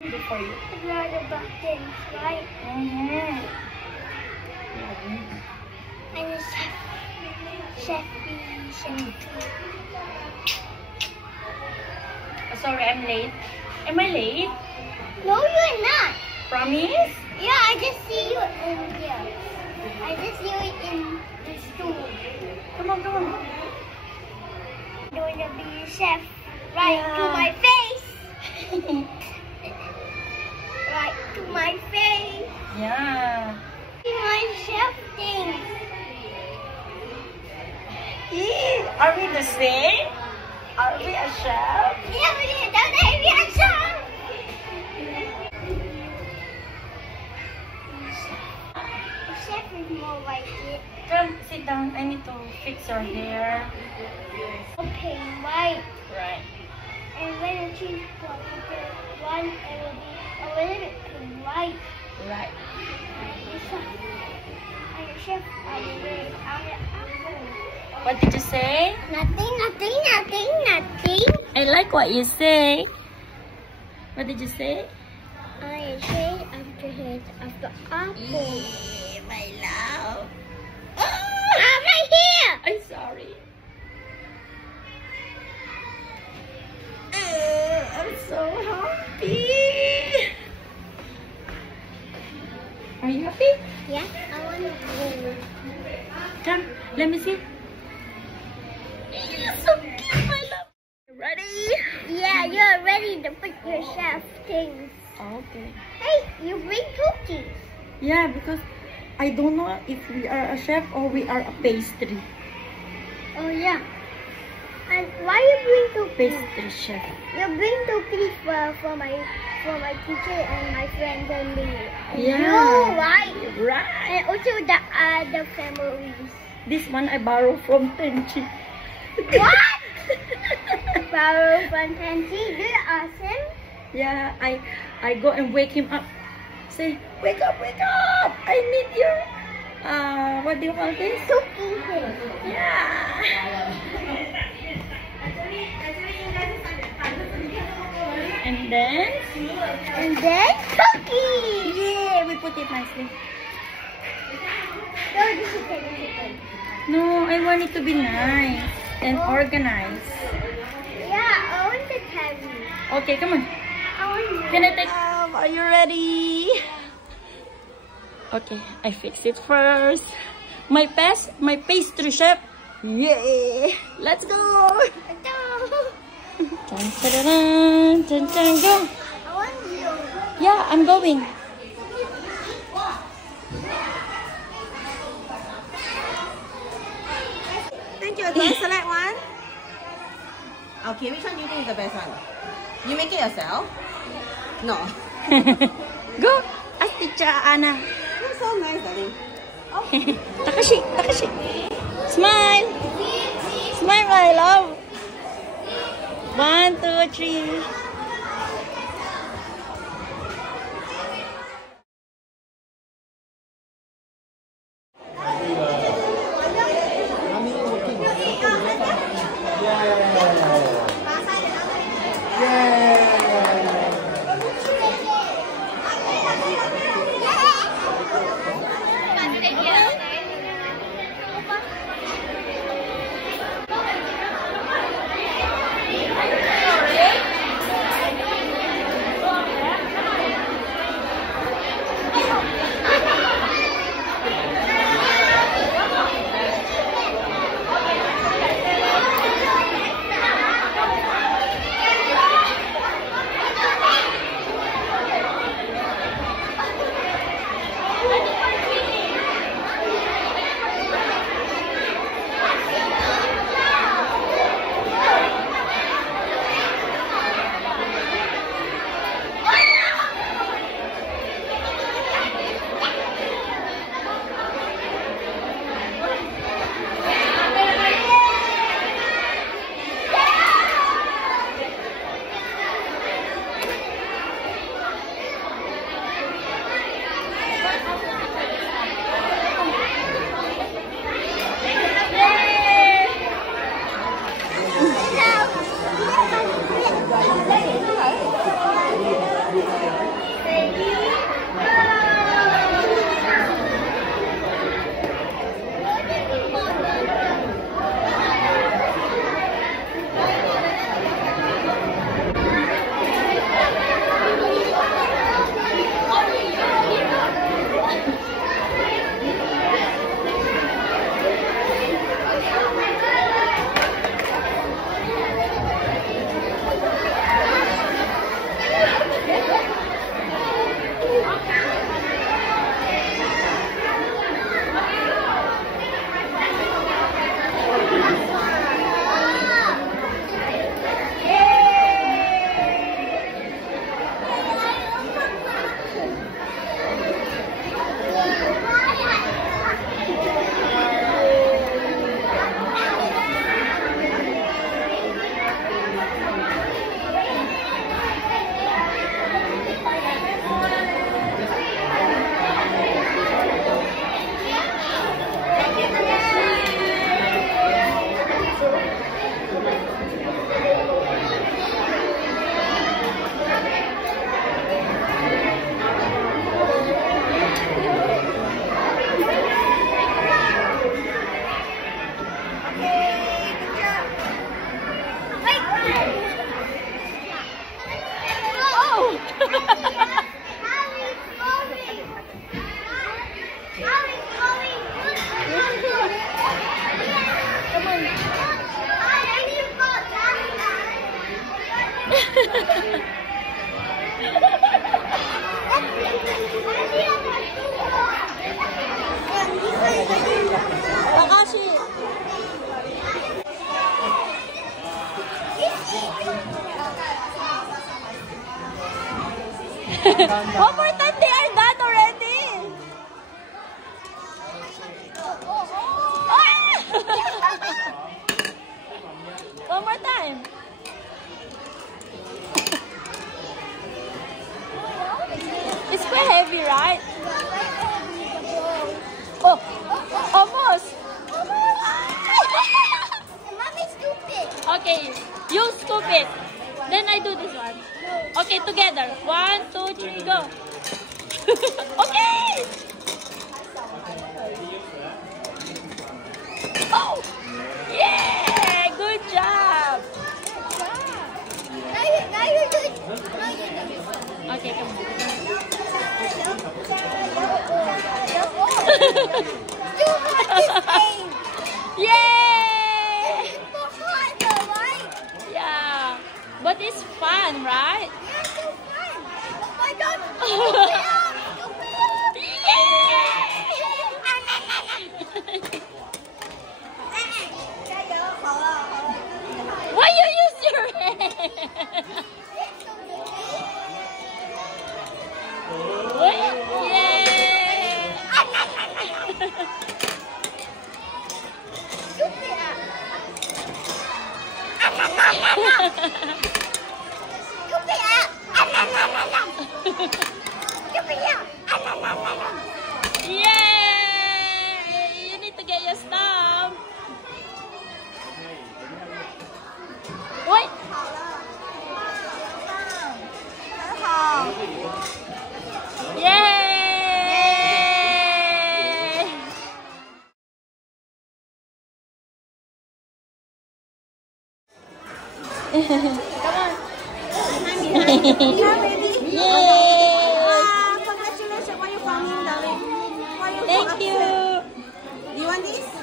Good for you. There are the buttons, right? And it's chefy. Sorry, I'm late. Am I late? No, you're not. Promise? Yeah, I just see you in here. I just see you in the stool. Come on, come on. You want to be a chef right to my face. Right to my face. Yeah. My chef things. Are we the same? Are we a chef? Yeah, we did that. We are chef. Chef is more like it. Come, sit down. I need to fix your hair. Okay, white. Right. And when you choose one, it will be a little bit white. Right. And chef, I will wear apple. What did you say? Nothing. I like what you say. What did you say? I say after apple. My love. Right here. I'm sorry. I'm so happy. Are you happy? Yeah, I want to go. Come, let me see. You're so cute, my love. Ready? Yeah, you're ready to put your chef things. Okay. Hey, you bring cookies. Yeah, because I don't know if we are a chef or we are a pastry. Oh yeah. And why you bring cookies? Pastry chef. You bring cookies for my teacher and my friends and me. And Yeah. you, right? Right. And also the other families. This one I borrow from Tenchi. What? Borrow from Tenchi? You're awesome. Yeah, I go and wake him up. Say, wake up, wake up! I need your, what do you call this? Cookie thing. Yeah. And then cookies. yeah, we put it nicely. No, this is it. No, I want it to be nice and organized. Yeah, I want the candy. Okay, come on. I want Can I take? Are you ready? Okay, I fix it first. My pastry chef. Yay! Let's go. Dun, dun, dun, dun, go. I want you. Yeah, I'm going. Thank you. Okay, select one. Okay, which one do you think is the best one? You make it yourself? No. Go. Ask teacher Anna. You're so nice, darling. Takashi, Takashi. Smile. Smile, my love. 1, 2, 3. Takashi. One more time, they are done already. One more time. It's quite heavy, right? Oh, almost. Mommy, stupid. Okay, you scoop it. Then I do this one. Okay, together. 1, 2, 3, go. Okay. Oh, yeah, good job. Now you're doing. Okay, come on. You want this game? Yay! It's so hard, though, right? Yeah, but it's fun, right? Yeah, it's so fun. Why don't Why you use your hand? Yeah. Yay! You need to get your stuff. Wait. Yay! Come on. Congratulations. Why are you coming, darling? Why are you Thank you. Do you want this?